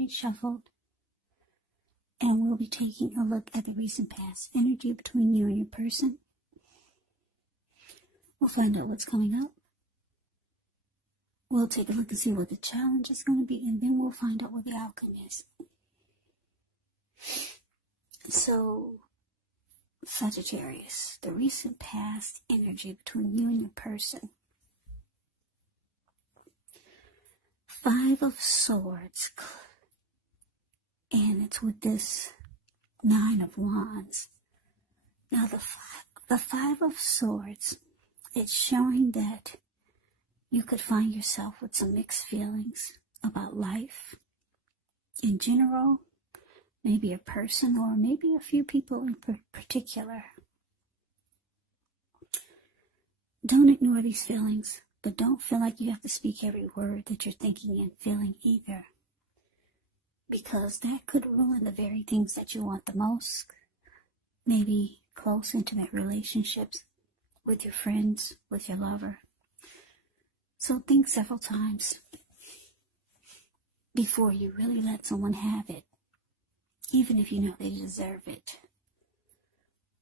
already shuffled. And we'll be taking a look at the recent past energy between you and your person. We'll find out what's coming up. We'll take a look and see what the challenge is going to be, and then we'll find out what the outcome is. So, Sagittarius, the recent past energy between you and your person. 5 of Swords. And it's with this 9 of Wands. Now, the 5 of Swords, it's showing that you could find yourself with some mixed feelings about life in general, maybe a person or maybe a few people in particular. Don't ignore these feelings, but don't feel like you have to speak every word that you're thinking and feeling either, because that could ruin the very things that you want the most. Maybe close, intimate relationships with your friends, with your lover. So think several times before you really let someone have it, even if you know they deserve it.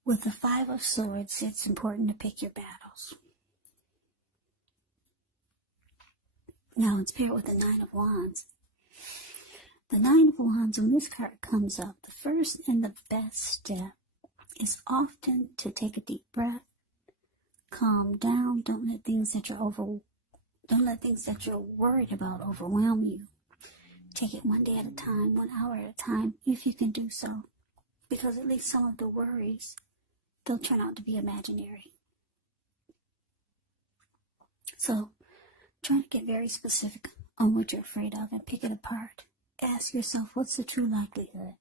With the 5 of Swords, it's important to pick your battles. Now it's paired with the 9 of Wands. The 9 of Wands, when this card comes up, the first and the best step is often to take a deep breath, calm down, don't let things that you're worried about overwhelm you. Take it one day at a time, 1 hour at a time, if you can do so, because at least some of the worries, they'll turn out to be imaginary. So, try to get very specific on what you're afraid of and pick it apart. Ask yourself, what's the true likelihood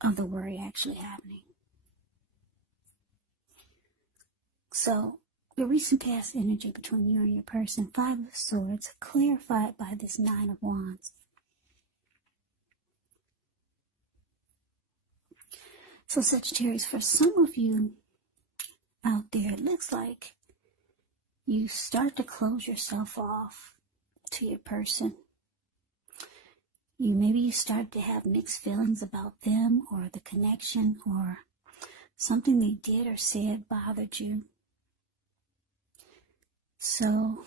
of the worry actually happening? So, the recent past energy between you and your person, 5 of Swords, clarified by this 9 of Wands. So, Sagittarius, for some of you out there, it looks like you start to close yourself off to your person. Maybe you start to have mixed feelings about them or the connection, or something they did or said bothered you. So,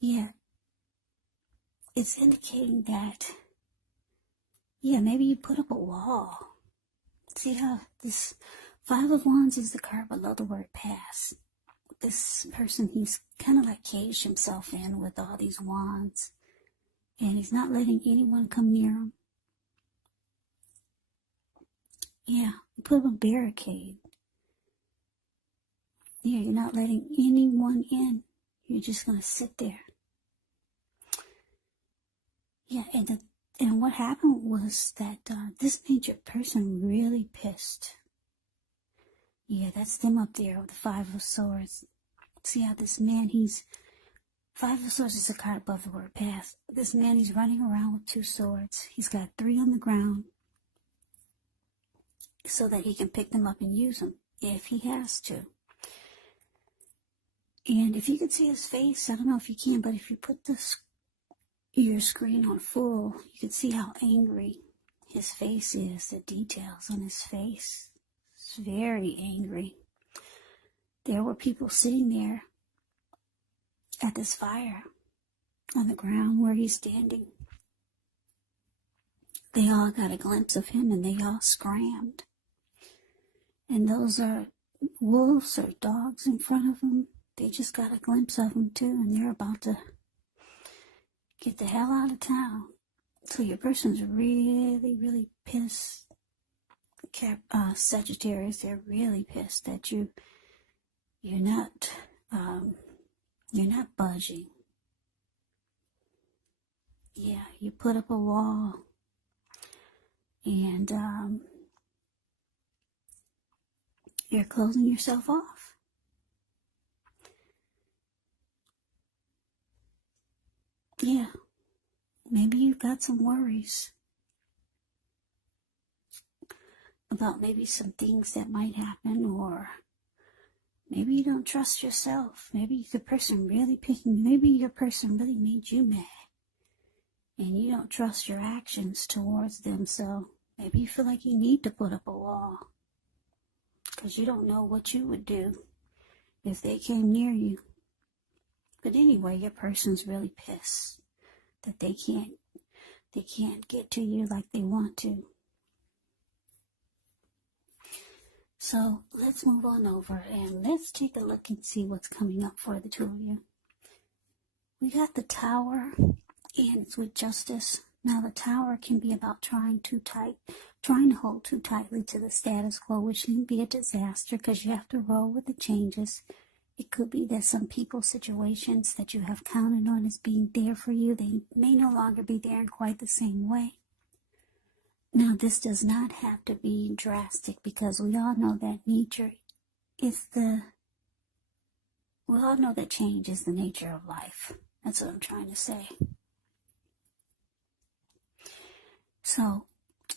yeah, it's indicating that, maybe you put up a wall. See how this 5 of Wands is the card below the word pass. This person, he's kind of like caged himself in with all these wands, and he's not letting anyone come near him. Yeah, put up a barricade. Yeah, you're not letting anyone in. You're just going to sit there. Yeah, and what happened was that this made your person really pissed. Yeah, that's them up there with the 5 of Swords. See how this man, 5 of Swords is a card above the word pass. This man, he's running around with 2 swords. He's got 3 on the ground so that he can pick them up and use them if he has to. And if you can see his face, I don't know if you can, but if you put your screen on full, you can see how angry his face is, the details on his face. It's very angry. There were people sitting there at this fire on the ground where he's standing. They all got a glimpse of him and they all scrammed. And those are wolves or dogs in front of them. They just got a glimpse of him too, and they're about to get the hell out of town. So your person's really, really pissed. Sagittarius, they're really pissed that you're not budging. Yeah, you put up a wall, and you're closing yourself off. Yeah, maybe you've got some worries about maybe some things that might happen, or Maybe you don't trust yourself. Maybe the person really maybe your person really made you mad. And you don't trust your actions towards them, so maybe you feel like you need to put up a wall. Because you don't know what you would do if they came near you. But anyway, your person's really pissed that they can't get to you like they want to. So let's move on over and let's take a look and see what's coming up for the two of you. We got the Tower, and it's with Justice. Now the Tower can be about trying to hold too tightly to the status quo, which can be a disaster because you have to roll with the changes. It could be that some people, situations that you have counted on as being there for you, they may no longer be there in quite the same way. Now, this does not have to be drastic because we all know that we all know that change is the nature of life. That's what I'm trying to say. So,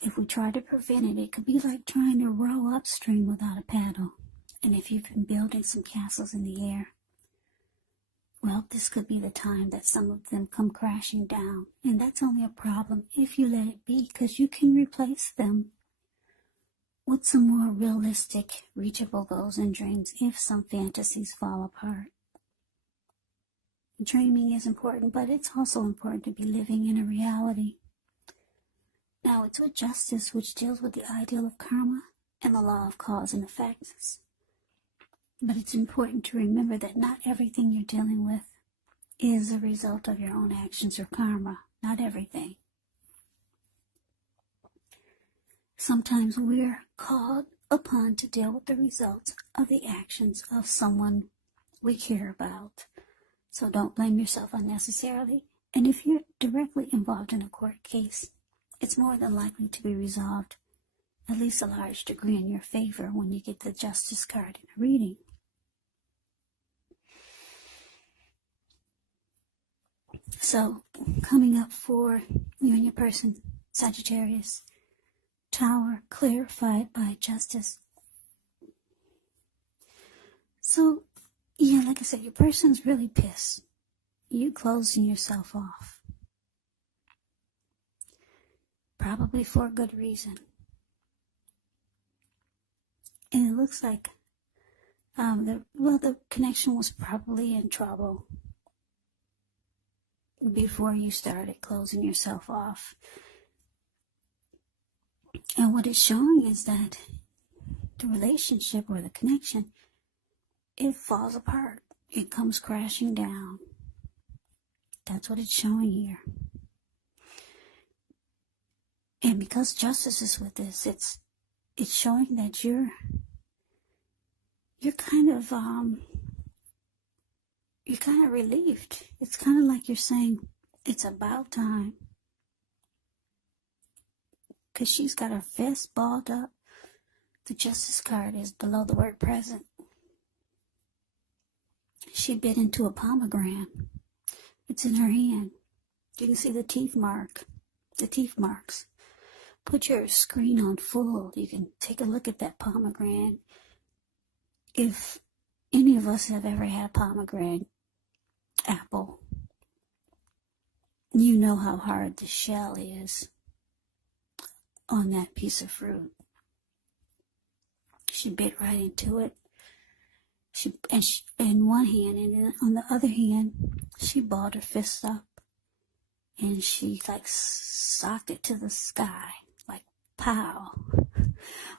if we try to prevent it, it could be like trying to row upstream without a paddle. And if you've been building some castles in the air, well, this could be the time that some of them come crashing down. And that's only a problem if you let it be, because you can replace them with some more realistic, reachable goals and dreams if some fantasies fall apart. Dreaming is important, but it's also important to be living in a reality. Now, it's with Justice, which deals with the ideal of karma and the law of cause and effects. But it's important to remember that not everything you're dealing with is a result of your own actions or karma. Not everything. Sometimes we're called upon to deal with the results of the actions of someone we care about. So don't blame yourself unnecessarily. And if you're directly involved in a court case, it's more than likely to be resolved, at least a large degree, in your favor when you get the Justice card in a reading. So, coming up for you and your person, Sagittarius, Tower clarified by Justice. So, yeah, like I said, your person's really pissed. You closing yourself off. Probably for a good reason. And it looks like, the connection was probably in trouble before you started closing yourself off. And what it's showing is that the relationship or the connection, it falls apart. It comes crashing down. That's what it's showing here. And because Justice is with this, it's showing that you're kind of relieved. It's kind of like you're saying, it's about time. Because she's got her fist balled up. The Justice card is below the word present. She bit into a pomegranate. It's in her hand. You can see the teeth marks. Put your screen on full. You can take a look at that pomegranate. If any of us have ever had a pomegranate apple, you know how hard the shell is on that piece of fruit. She bit right into it. She in one hand, and then on the other hand, she balled her fists up, and she like socked it to the sky, like pow,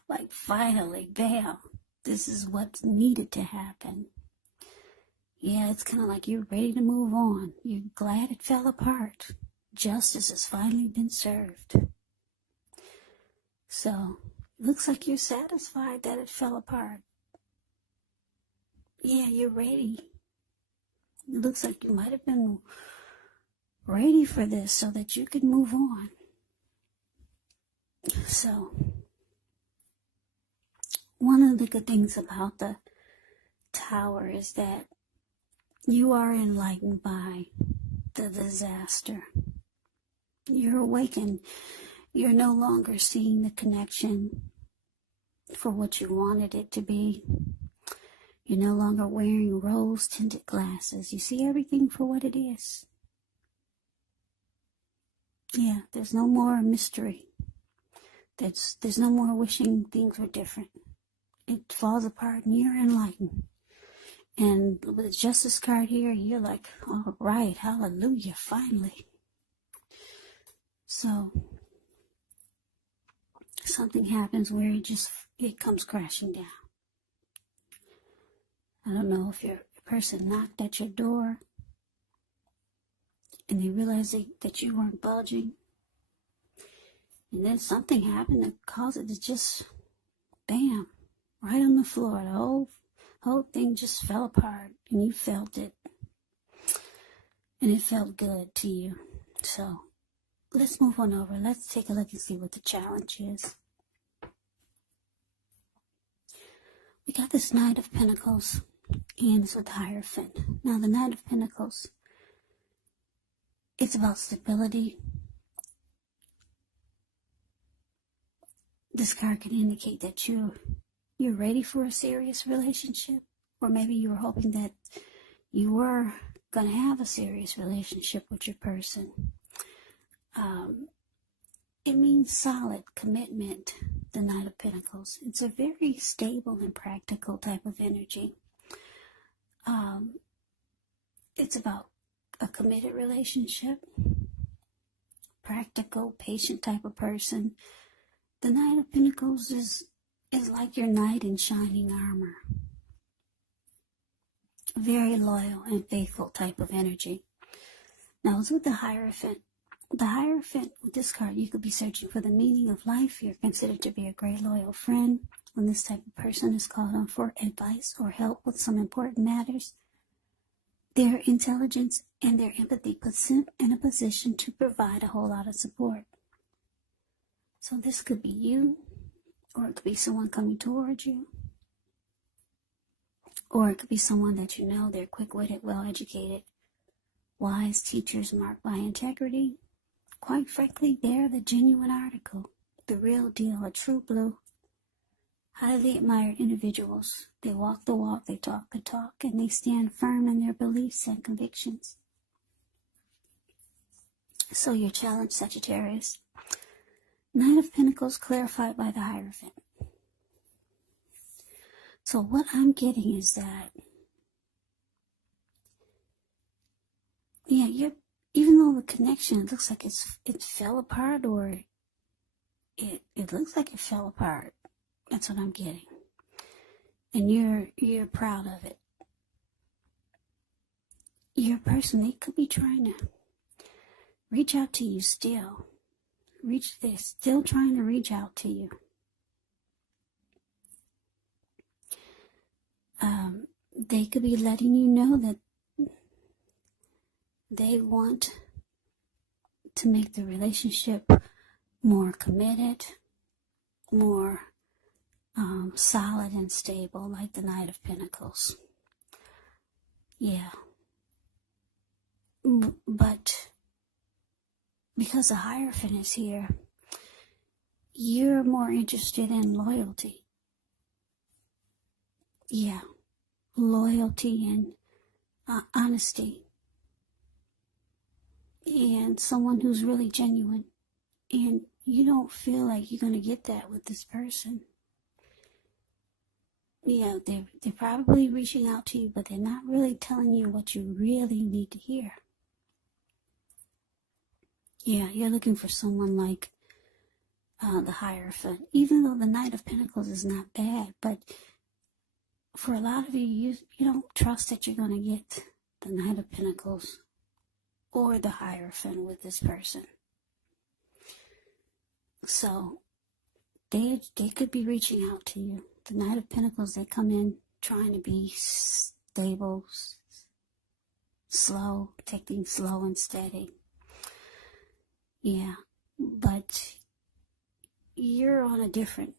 like finally, bam, this is what needed to happen. Yeah, it's kind of like you're ready to move on. You're glad it fell apart. Justice has finally been served. So, looks like you're satisfied that it fell apart. Yeah, you're ready. It looks like you might have been ready for this so that you could move on. So, one of the good things about the Tower is that you are enlightened by the disaster. You're awakened. You're no longer seeing the connection for what you wanted it to be. You're no longer wearing rose-tinted glasses. You see everything for what it is. Yeah, there's no more mystery. There's no more wishing things were different. It falls apart and you're enlightened. And with the Justice card here, you're like, all right, hallelujah, finally. So, something happens where it comes crashing down. I don't know if your person knocked at your door and they realized that you weren't budging. And then something happened that caused it to just, bam, right on the floor. The whole thing just fell apart and you felt it. And it felt good to you. So, let's move on over. Let's take a look and see what the challenge is. We got this Knight of Pentacles, and it's with Hierophant. Now, the Knight of Pentacles, it's about stability. This card can indicate that you're ready for a serious relationship, or maybe you were hoping that you were going to have a serious relationship with your person. It means solid commitment, the Knight of Pentacles. It's a very stable and practical type of energy. It's about a committed relationship, practical, patient type of person. The Knight of Pentacles is like your knight in shining armor. Very loyal and faithful type of energy. Now, it's with the Hierophant. The Hierophant, with this card, you could be searching for the meaning of life. You're considered to be a great loyal friend. When this type of person is called on for advice or help with some important matters, their intelligence and their empathy puts them in a position to provide a whole lot of support. So this could be you, or it could be someone coming towards you, or it could be someone that you know. They're quick-witted, well-educated, wise teachers marked by integrity. Quite frankly, they're the genuine article, the real deal, a true blue. Highly admired individuals. They walk the walk, they talk the talk, and they stand firm in their beliefs and convictions. So your challenge, Sagittarius. Knight of Pentacles clarified by the Hierophant. So what I'm getting is that, yeah, even though the connection looks like it fell apart, or it looks like it fell apart. That's what I'm getting. And you're proud of it. Your person, they could be trying to reach out to you still. They're still trying to reach out to you. They could be letting you know that they want to make the relationship more committed, more solid and stable, like the Knight of Pentacles. Yeah. But because the Hierophant is here, you're more interested in loyalty. Yeah. Loyalty and honesty. And someone who's really genuine. And you don't feel like you're going to get that with this person. Yeah, they're probably reaching out to you, but they're not really telling you what you really need to hear. Yeah, you're looking for someone like the Hierophant. Even though the Knight of Pentacles is not bad, but for a lot of you, you don't trust that you're going to get the Knight of Pentacles or the Hierophant with this person. So, they could be reaching out to you. The Knight of Pentacles, they come in trying to be stable, slow, take things slow and steady. Yeah, but you're on a different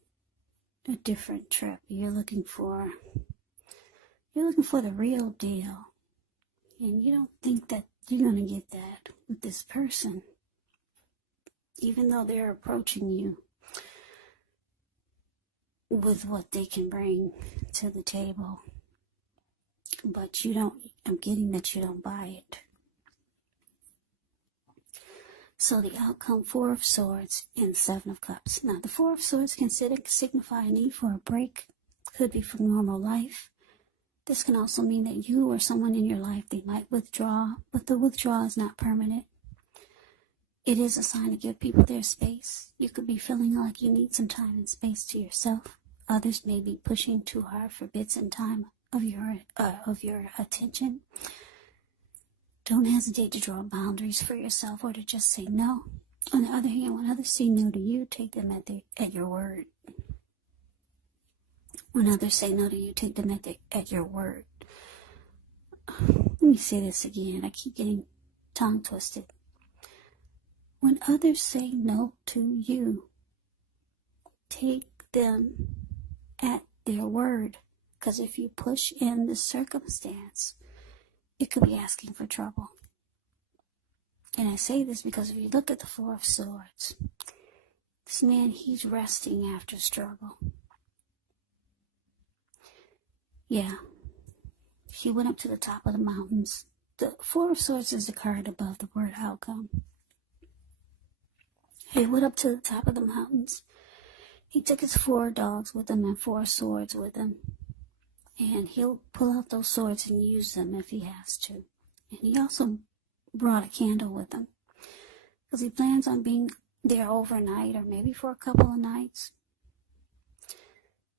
trip. You're looking for the real deal. And you don't think that you're going to get that with this person. Even though they're approaching you with what they can bring to the table. but I'm getting that you don't buy it. So the outcome, Four of Swords and Seven of Cups. Now, the Four of Swords can signify a need for a break. Could be from normal life. This can also mean that you or someone in your life, they might withdraw, but the withdrawal is not permanent. It is a sign to give people their space. You could be feeling like you need some time and space to yourself. Others may be pushing too hard for bits and time of your attention. Don't hesitate to draw boundaries for yourself or to just say no. On the other hand, when others say no to you, take them at your word. When others say no to you, take them at your word. Let me say this again. I keep getting tongue twisted. When others say no to you, take them at their word. Because if you push in the circumstance, it could be asking for trouble. And I say this because if you look at the Four of Swords, this man, he's resting after struggle. Yeah, he went up to the top of the mountains. The Four of Swords is the card above the word outcome. He went up to the top of the mountains. He took his 4 dogs with him and 4 swords with him. And he'll pull out those swords and use them if he has to. And he also brought a candle with him, because he plans on being there overnight or maybe for a couple of nights.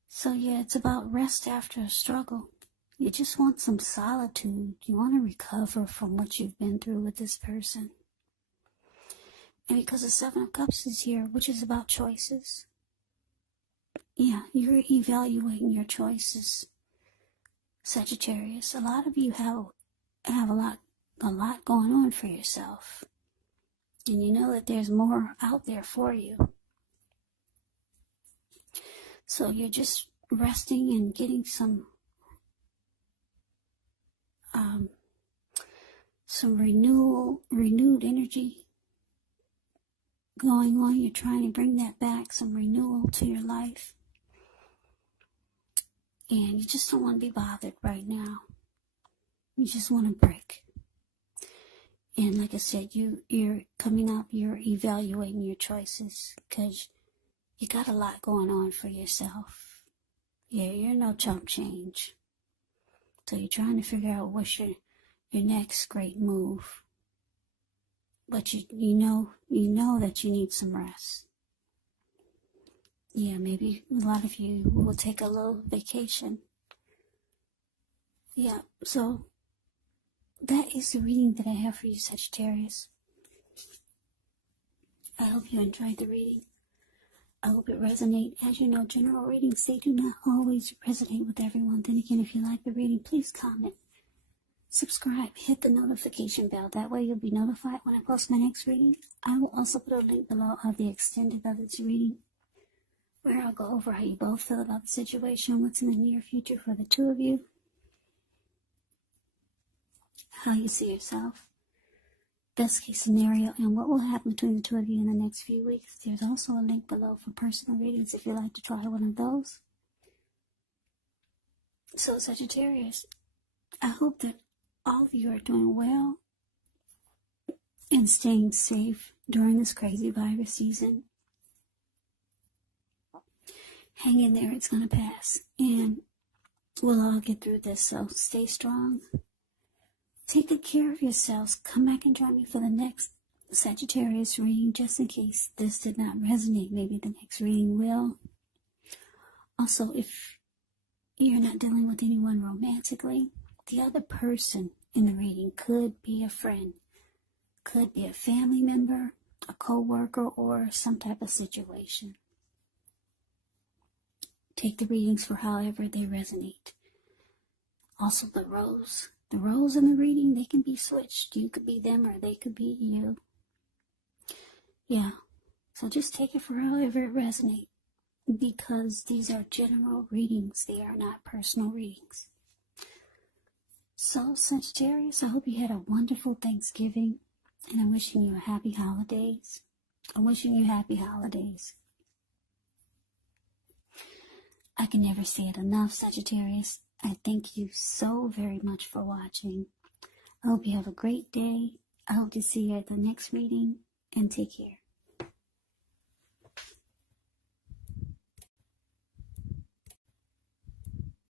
So yeah, it's about rest after a struggle. You just want some solitude. You want to recover from what you've been through with this person. And because the Seven of Cups is here, which is about choices. Yeah, you're evaluating your choices, Sagittarius. A lot of you have a lot going on for yourself. And you know that there's more out there for you. So you're just resting and getting some renewed energy going on. You're trying to bring that back, some renewal to your life. And you just don't want to be bothered right now. You just want to break. And like I said, you're coming up, you're evaluating your choices, because you got a lot going on for yourself. Yeah, you're no chump change. So you're trying to figure out what's your next great move. But you know that you need some rest. Yeah, maybe a lot of you will take a little vacation. Yeah, so that is the reading that I have for you, Sagittarius. I hope you enjoyed the reading. I hope it resonates. As you know, general readings, they do not always resonate with everyone. Then again, if you like the reading, please comment, subscribe, hit the notification bell. That way you'll be notified when I post my next reading. I will also put a link below of the extended of this reading, where I'll go over how you both feel about the situation, what's in the near future for the two of you, how you see yourself, best case scenario, and what will happen between the two of you in the next few weeks. There's also a link below for personal readings if you'd like to try one of those. So Sagittarius, I hope that all of you are doing well and staying safe during this crazy virus season. Hang in there, it's going to pass, and we'll all get through this, so stay strong. Take good care of yourselves. Come back and join me for the next Sagittarius reading, just in case this did not resonate. Maybe the next reading will. Also, if you're not dealing with anyone romantically, the other person in the reading could be a friend, could be a family member, a co-worker, or some type of situation. Take the readings for however they resonate. Also, the roles in the reading, they can be switched. You could be them or they could be you. Yeah, so just take it for however it resonates, because these are general readings. They are not personal readings. So, Sagittarius, I hope you had a wonderful Thanksgiving, and I'm wishing you a happy holidays. I'm wishing you happy holidays. I can never say it enough, Sagittarius. I thank you so very much for watching. I hope you have a great day. I hope to see you at the next reading, and take care.